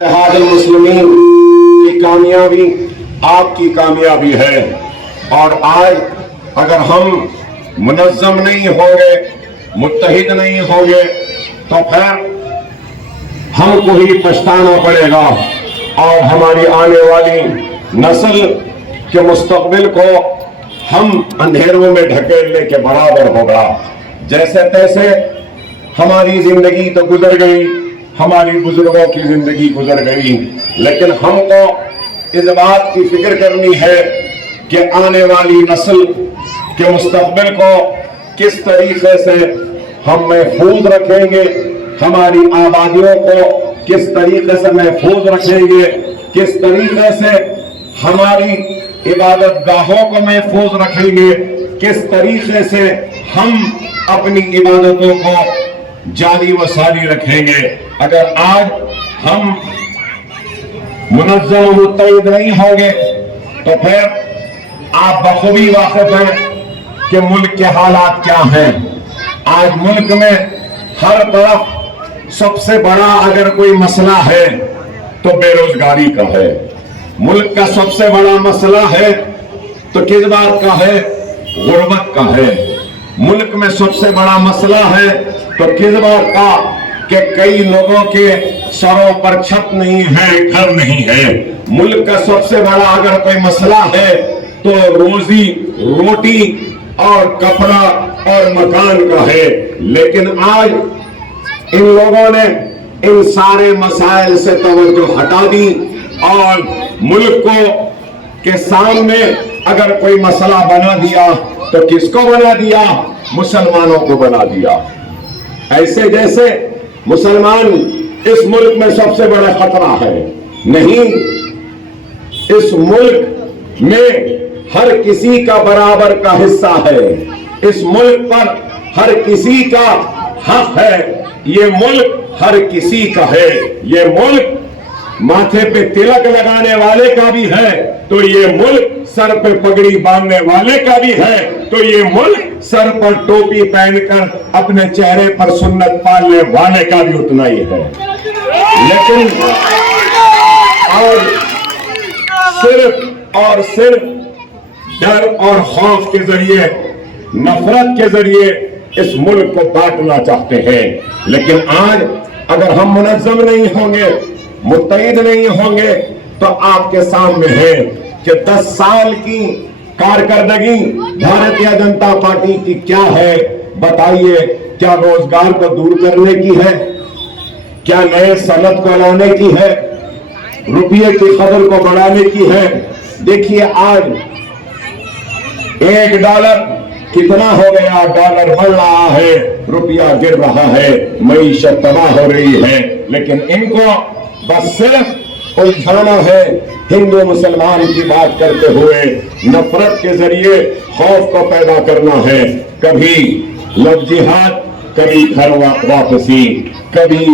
اتحاد المسلمین کی کامیابی آپ کی کامیابی ہے، اور آج اگر ہم منظم نہیں ہوں گے، متحد نہیں ہوں گے تو پھر ہم کو ہی پچھتانا پڑے گا اور ہماری آنے والی نسل کے مستقبل کو ہم اندھیروں میں ڈھکیلنے کے برابر ہوگا۔ جیسے تیسے ہماری زندگی تو گزر گئی، ہماری بزرگوں کی زندگی گزر گئی، لیکن ہم کو اس بات کی فکر کرنی ہے کہ آنے والی نسل کے مستقبل کو کس طریقے سے ہم محفوظ رکھیں گے، ہماری آبادیوں کو کس طریقے سے محفوظ رکھیں گے، کس طریقے سے ہماری عبادت گاہوں کو محفوظ رکھیں گے، کس طریقے سے ہم اپنی عبادتوں کو جاری و ساری رکھیں گے۔ اگر آج ہم منظم و متحد نہیں ہوں گے تو پھر آپ بخوبی واقف ہیں کہ ملک کے حالات کیا ہیں۔ آج ملک میں ہر طرف سب سے بڑا اگر کوئی مسئلہ ہے تو بے روزگاری کا ہے۔ ملک کا سب سے بڑا مسئلہ ہے تو کس بات کا ہے؟ غربت کا ہے۔ ملک میں سب سے بڑا مسئلہ ہے تو کس بات کا؟ کہ کئی لوگوں کے سروں پر چھت نہیں ہے، گھر نہیں ہے۔ ملک کا سب سے بڑا اگر کوئی مسئلہ ہے تو روزی روٹی اور کپڑا اور مکان کا ہے۔ لیکن آج ان لوگوں نے ان سارے مسائل سے توجہ ہٹا دی اور ملک کو کے سامنے اگر کوئی مسئلہ بنا دیا تو کس کو بنا دیا؟ مسلمانوں کو بنا دیا۔ ایسے جیسے مسلمان اس ملک میں سب سے بڑا خطرہ ہے۔ نہیں، اس ملک میں ہر کسی کا برابر کا حصہ ہے، اس ملک پر ہر کسی کا حق ہے، یہ ملک ہر کسی کا ہے۔ یہ ملک ماتھے پہ تلک لگانے والے کا بھی ہے تو یہ ملک سر پہ پگڑی باندھنے والے کا بھی ہے تو یہ ملک سر پر ٹوپی پہن کر اپنے چہرے پر سنت پالنے والے کا بھی اتنا ہی ہے۔ لیکن صرف ڈر اور خوف کے ذریعے، نفرت کے ذریعے اس ملک کو بانٹنا چاہتے ہیں۔ لیکن آج اگر ہم منظم نہیں ہوں گے، متحد نہیں ہوں گے تو آپ کے سامنے ہے کہ 10 سال کی کارکردگی بھارتیہ جنتا پارٹی کی کیا ہے؟ بتائیے، کیا روزگار کو دور کرنے کی ہے؟ کیا نئے صنعت کو لانے کی ہے؟ روپیے کی قدر کو بڑھانے کی ہے؟ دیکھیے آج $1 کتنا ہو گیا؟ ڈالر بڑھ رہا ہے، روپیہ گر رہا ہے، معیشت تباہ ہو رہی ہے۔ لیکن ان کو بس صرف الجھانا ہے، ہندو مسلمان کی بات کرتے ہوئے نفرت کے ذریعے خوف کو پیدا کرنا ہے۔ کبھی لو جہاد، کبھی گھر واپسی، کبھی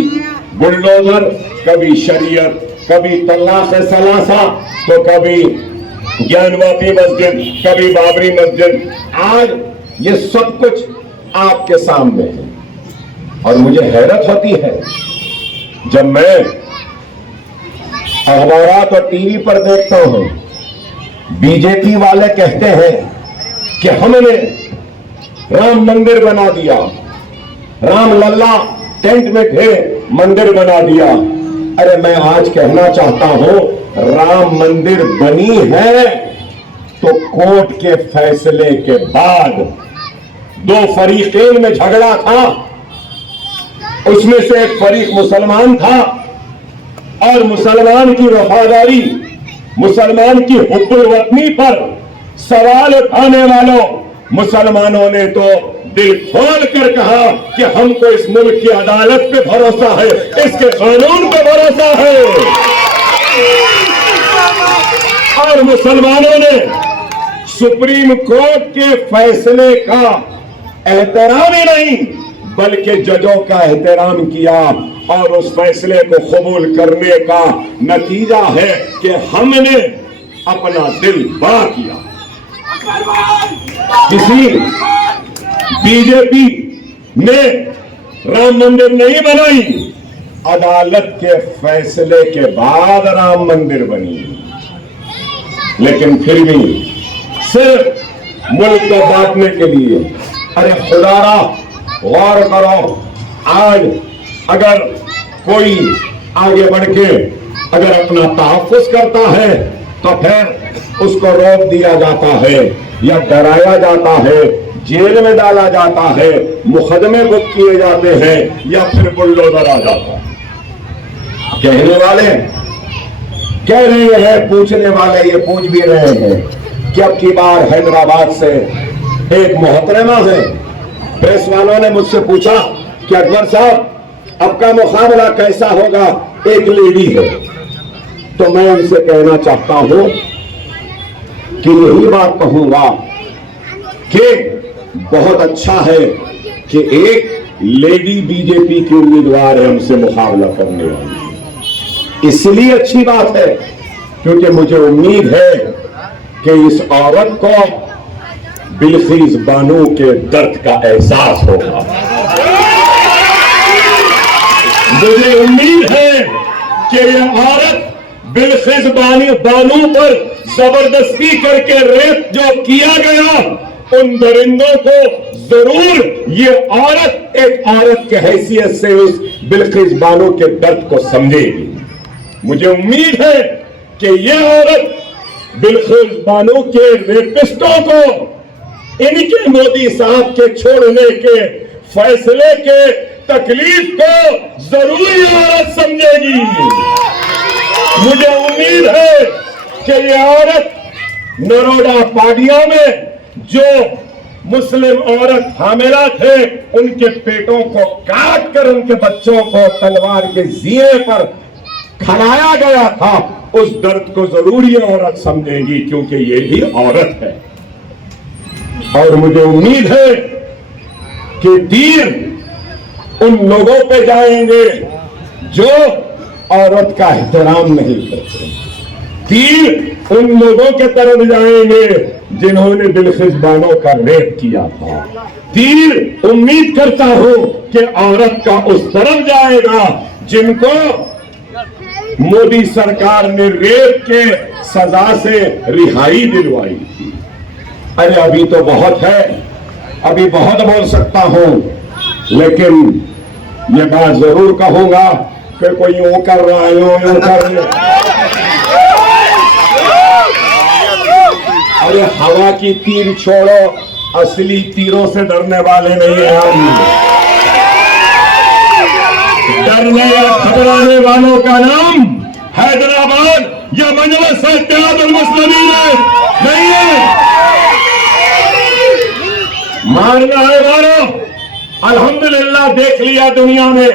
بلڈوزر، کبھی شریعت، کبھی طلاق ثلاثہ تو کبھی گیانواپی مسجد، کبھی بابری مسجد۔ آج یہ سب کچھ آپ کے سامنے ہے اور مجھے حیرت ہوتی ہے جب میں اخبارات اور ٹی وی پر دیکھتا ہوں، بی جے پی والے کہتے ہیں کہ ہم نے رام مندر بنا دیا، رام للا ٹینٹ میں تھے، مندر بنا دیا۔ ارے میں آج کہنا چاہتا ہوں، رام مندر بنی ہے تو کورٹ کے فیصلے کے بعد 2 فریقین میں جھگڑا تھا، اس میں سے ایک فریق مسلمان تھا اور مسلمان کی وفاداری، مسلمان کی حب الوطنی پر سوال اٹھانے والوں مسلمانوں نے تو دل کھول کر کہا کہ ہم کو اس ملک کی عدالت پہ بھروسہ ہے، اس کے قانون پہ بھروسہ ہے۔ اور مسلمانوں نے سپریم کورٹ کے فیصلے کا احترام ہی نہیں بلکہ ججوں کا احترام کیا، اور اس فیصلے کو قبول کرنے کا نتیجہ ہے کہ ہم نے اپنا دل بڑا کیا۔ کسی بی جے پی نے رام مندر نہیں بنائی، عدالت کے فیصلے کے بعد رام مندر بنی، لیکن پھر بھی صرف ملک کو بانٹنے کے لیے۔ ارے خدا را غور کرو، آج اگر کوئی آگے بڑھ کے اگر اپنا تحفظ کرتا ہے تو پھر اس کو روک دیا جاتا ہے یا ڈرایا جاتا ہے، جیل میں ڈالا جاتا ہے، مقدمے بک کیے جاتے ہیں یا پھر بلڈوزر آ جاتا ہے۔ کہنے والے کہہ رہے ہیں، پوچھنے والے یہ پوچھ بھی رہے ہیں کہ اب کی بار حیدرآباد سے ایک محترمہ ہے، پریس والوں نے مجھ سے پوچھا کہ اکبر صاحب اب کا مقابلہ کیسا ہوگا، ایک لیڈی ہے۔ تو میں ان سے کہنا چاہتا ہوں کہ یہی بات کہوں گا کہ بہت اچھا ہے کہ ایک لیڈی بی جے پی کی امیدوار ہے ہم سے مقابلہ کرنے والی۔ اس لیے اچھی بات ہے کیونکہ مجھے امید ہے کہ اس عورت کو بلقیس بانو کے درد کا احساس ہوگا۔ مجھے امید ہے کہ یہ عورت بلقیس بانو پر زبردستی کر کے ریپ جو کیا گیا، ان درندوں کو ضرور یہ عورت ایک عورت کی حیثیت سے اس بلقیس بانو کے درد کو سمجھے گی۔ مجھے امید ہے کہ یہ عورت بلقیس بانو کے ریپسٹوں کو ان کے مودی صاحب کے چھوڑنے کے فیصلے کے تکلیف کو ضرور یہ عورت سمجھے گی۔ مجھے امید ہے کہ یہ عورت نروڈا پاڈیا میں جو مسلم عورت حاملہ تھے ان کے پیٹوں کو کاٹ کر ان کے بچوں کو تلوار کے زینے پر کھڑایا گیا تھا، اس درد کو ضرور یہ عورت سمجھے گی کیونکہ یہ بھی عورت ہے۔ اور مجھے امید ہے کہ تیر ان لوگوں پہ جائیں گے جو عورت کا احترام نہیں کرتے، تیر ان لوگوں کے طرف جائیں گے جنہوں نے بلقیس بانو کا ریپ کیا تھا، تیر امید کرتا ہوں کہ عورت کا اس طرف جائے گا جن کو مودی سرکار نے ریپ کے سزا سے رہائی دلوائی تھی۔ ارے ابھی تو بہت ہے، ابھی بہت بول سکتا ہوں، لیکن یہ بات ضرور کہوں گا کہ کوئی یوں کر رہا ہے، یوں کر رہا ہے۔ ارے ہوا کی تیر چھوڑو، اصلی تیروں سے ڈرنے والے نہیں ہیں ہم۔ ڈرنے یا گھبرانے والوں کا نام حیدرآباد یا مجلس اتحاد المسلمین نہیں ہے۔ مارنا ہے مارو، الحمدللہ دیکھ لیا دنیا میں،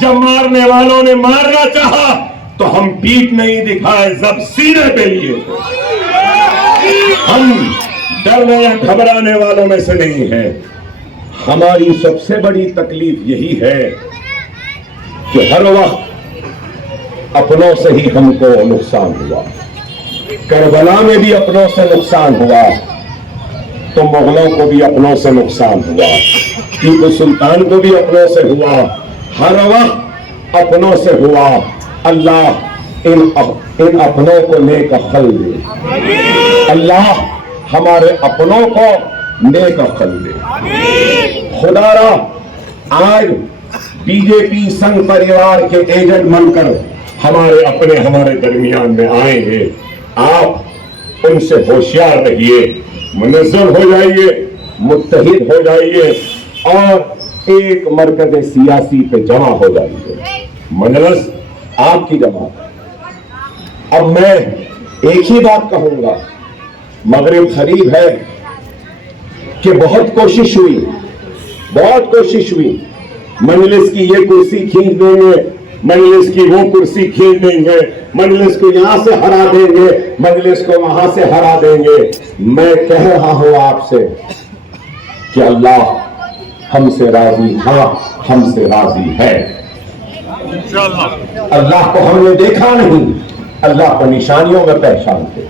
جب مارنے والوں نے مارنا چاہا تو ہم پیٹ نہیں دکھائے، جب سینے پہ لیے۔ ہم ڈرنے یا گھبرانے والوں میں سے نہیں ہیں۔ ہماری سب سے بڑی تکلیف یہی ہے کہ ہر وقت اپنوں سے ہی ہم کو نقصان ہوا۔ کربلا میں بھی اپنوں سے نقصان ہوا تو مغلوں کو بھی اپنوں سے نقصان ہوا، ٹیپو سلطان کو بھی اپنوں سے ہوا، ہر وقت اپنوں سے ہوا۔ اللہ ان اپنوں کو نیک عقل دے، اللہ ہمارے اپنوں کو نیک عقل دے۔ خدا را آج بی جے پی سنگھ پریوار کے ایجنٹ بن کر ہمارے درمیان میں آئے ہیں، آپ ان سے ہوشیار رہیے، منظم ہو جائیے، متحد ہو جائیے اور ایک مرکز سیاسی پہ جمع ہو جائیے۔ مجلس آپ کی جماعت۔ اب میں ایک ہی بات کہوں گا، مغرب قریب ہے کہ بہت کوشش ہوئی، مجلس کی یہ کرسی کھینچ دیں گے، مجلس کی وہ کرسی کھینچ دیں گے، مجلس کو یہاں سے ہرا دیں گے، مجلس کو وہاں سے ہرا دیں گے۔ میں کہہ رہا ہوں آپ سے کہ اللہ ہم سے راضی تھا، ہم سے راضی ہے۔ اللہ کو ہم نے دیکھا نہیں، اللہ کو نشانیوں میں پہچانتے۔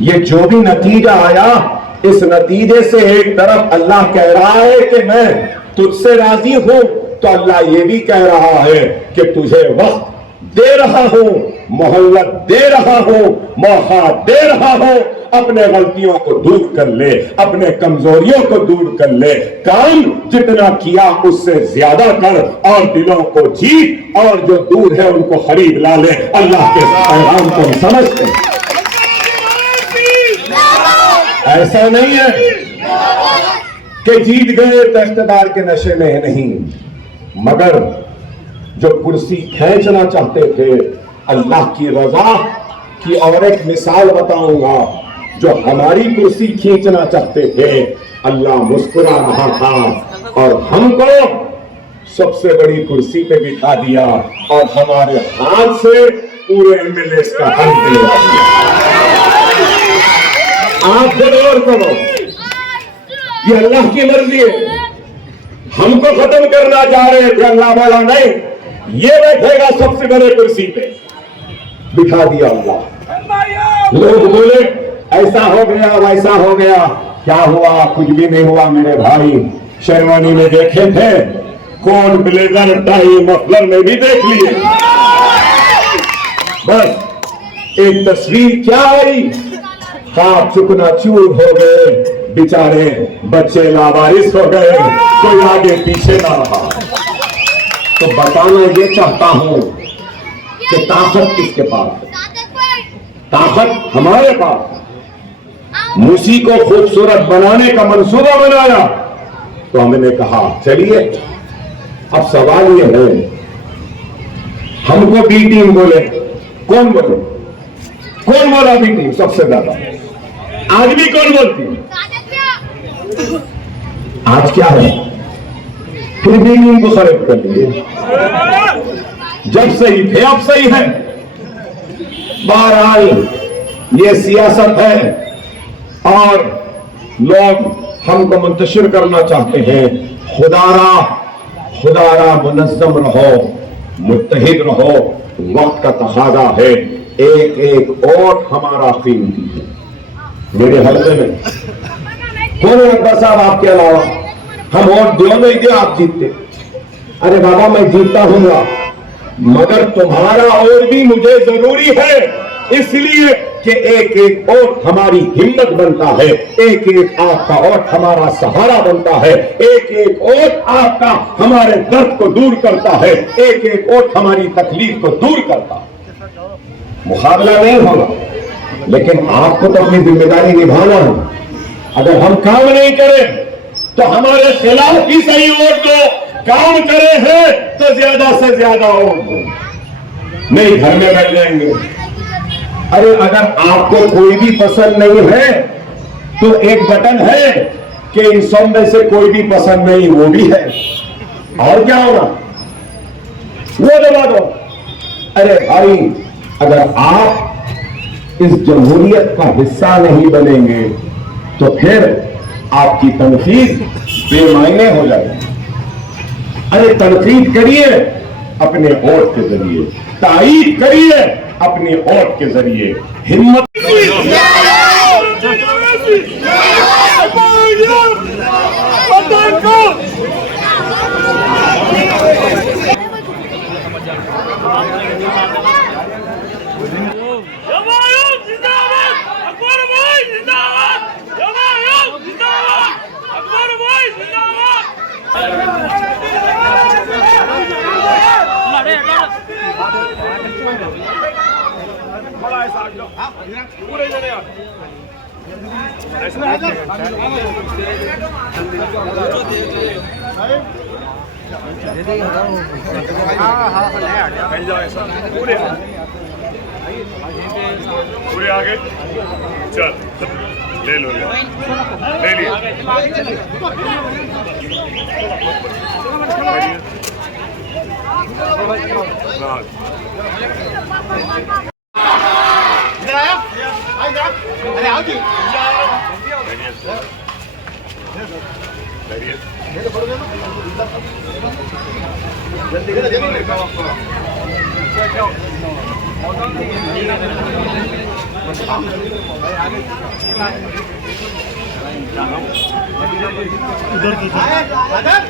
یہ جو بھی نتیجہ آیا، اس نتیجے سے ایک طرف اللہ کہہ رہا ہے کہ میں تجھ سے راضی ہوں تو اللہ یہ بھی کہہ رہا ہے کہ تجھے وقت دے رہا ہوں, مہلت دے رہا ہوں, موقع دے رہا ہوں, اپنے غلطیوں کو دور کر لے, اپنے کمزوریوں کو دور کر لے, کام جتنا کیا اس سے زیادہ کر اور دلوں کو جیت, اور جو دور ہے ان کو قریب لا لے. اللہ کے پیغام کو ہم سمجھتے ہیں. ایسا نہیں ہے کہ جیت گئے تو اقتدار کے نشے میں نہیں, مگر جو کرسی کھینچنا چاہتے تھے اللہ کی رضا کی, اور ایک مثال بتاؤں گا, جو ہماری کرسی کھینچنا چاہتے تھے اللہ مسکرا رہا تھا اور ہم کو سب سے بڑی کرسی پہ بٹھا دیا اور ہمارے ہاتھ سے پورے MLA کا حل دلوا دیا. آپ غور کرو, یہ اللہ کی مرضی ہے. ہم کو ختم کرنا چاہ رہے تھے, اللہ والا نہیں, یہ بیٹھے گا سب سے بڑے کرسی پہ, بٹھا دیا اللہ. لوگ بولے ایسا ہو گیا ویسا ہو گیا, کیا ہوا؟ کچھ بھی نہیں ہوا میرے بھائی. شیروانی میں دیکھے تھے, کوٹ بلیزر ٹائی مفلر میں بھی دیکھ لیے, بس ایک تصویر کیا آئی, خواب چکنا چور ہو گئے, بیچارے بچے لاوارث ہو گئے, کوئی آگے پیچھے نہ رہا. تو بتانا یہ چاہتا ہوں کہ طاقت کس کے پاس ہے؟ طاقت ہمارے پاس. موسی کو خوبصورت بنانے کا منصوبہ بنایا تو ہم نے کہا چلیے, اب سوال یہ ہے, ہم کو بی ٹیم بولے, کون بولے؟ کون بولا بی ٹیم سب سے زیادہ؟ آج بھی کون بولتی؟ آج کیا ہے؟ پھر بھی ان کو سلیکٹ کر لیجیے, جب صحیح تھے اب صحیح ہے. بہرحال یہ سیاست ہے اور لوگ ہم کو منتشر کرنا چاہتے ہیں. خدا را منظم رہو, متحد رہو, وقت کا تقاضا ہے. ایک ایک ووٹ ہمارا قیمتی ہے. میرے حلقے میں کون ہے اکبر صاحب آپ کے علاوہ؟ ہم ووٹ دیو نہیں دیا آپ جیتتے. ارے بابا میں جیتتا ہوں گا, مگر تمہارا اور بھی مجھے ضروری ہے, اس لیے کہ ایک ایک ووٹ ہماری ہمت بنتا ہے, ایک ایک آپ کا ووٹ ہمارا سہارا بنتا ہے, ایک ایک ووٹ آپ کا ہمارے درد کو دور کرتا ہے, ایک ایک ووٹ ہماری تکلیف کو دور کرتا ہے. مقابلہ نہیں ہوگا, لیکن آپ کو تو اپنی ذمہ داری نبھانا ہے. اگر ہم کام نہیں کریں تو ہمارے خلاف بھی صحیح ووٹ دو, کام کرے ہیں تو زیادہ سے زیادہ ووٹ دو, نہیں گھر میں بیٹھ جائیں گے. ارے اگر آپ کو کوئی بھی پسند نہیں ہے تو ایک بٹن ہے کہ ان سب میں سے کوئی بھی پسند نہیں, وہ بھی ہے, اور کیا ہوگا, وہ دبا دو. ارے بھائی اگر آپ اس جمہوریت کا حصہ نہیں بنیں گے تو پھر آپ کی تنقید بے معنی ہو جائے گی. ارے تنقید کریے اپنے ووٹ کے ذریعے, تائید کریے اپنے ووٹ کے ذریعے. ہمت پورے آگے چل لے لو, لے لیے. ادھر